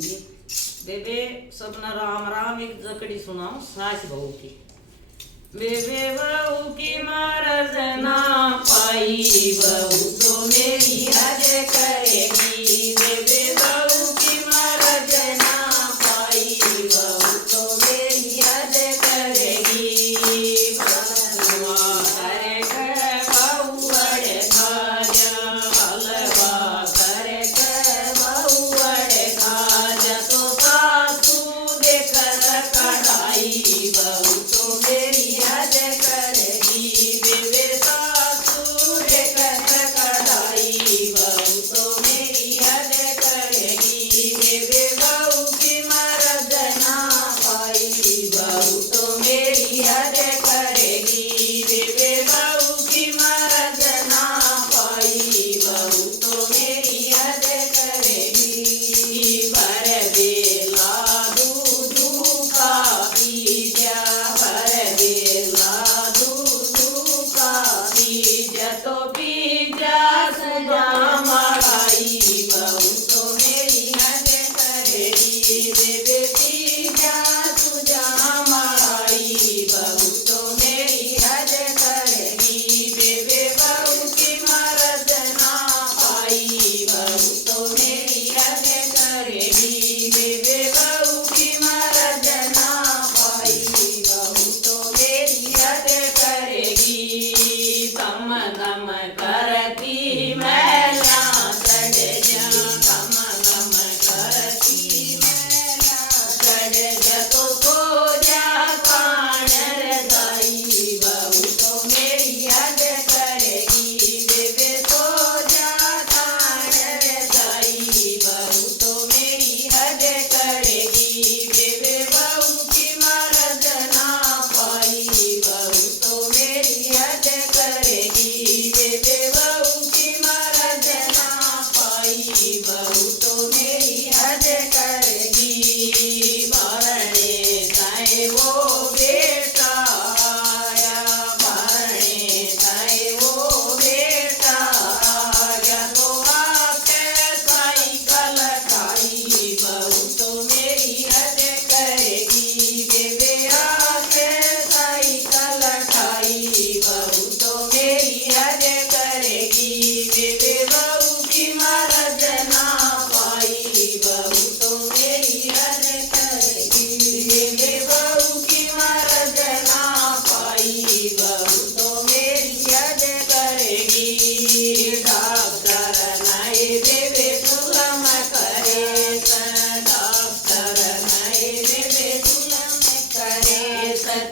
बेबे सबना राम राम एक जकड़ी सुनाओ सास बहू की। बेबे बहू की मरज ना पाई, बहू तो मेरी हज करेगी। बेबे बहू की मरज ना पाई, बहू तो मेरी हज करेगी।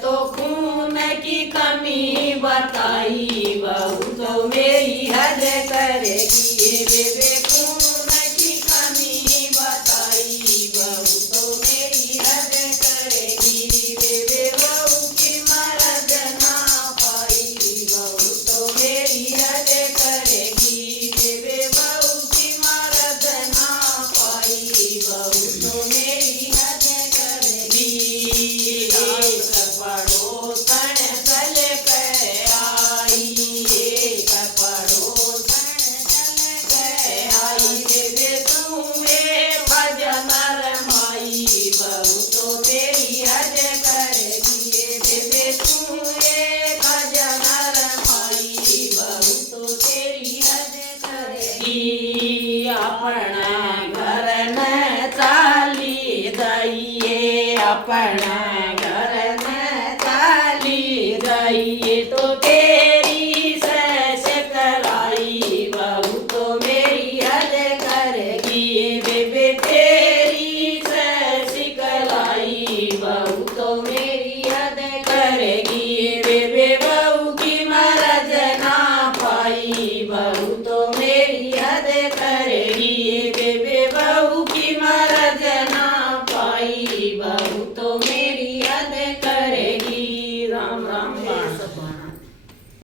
तो खून की कमी बताई, बहू तो मेरी हद करेगी। बेबे खून की कमी बताई, बहू तो मेरी हद करेगी। बेबे बहू की मरद ना पाई, बहू तो मेरी हद करेगी। बेबे बहू की मरद ना पाई, बहू तो मेरी हद करेगी। अपना घर न चाली जाइए, अपना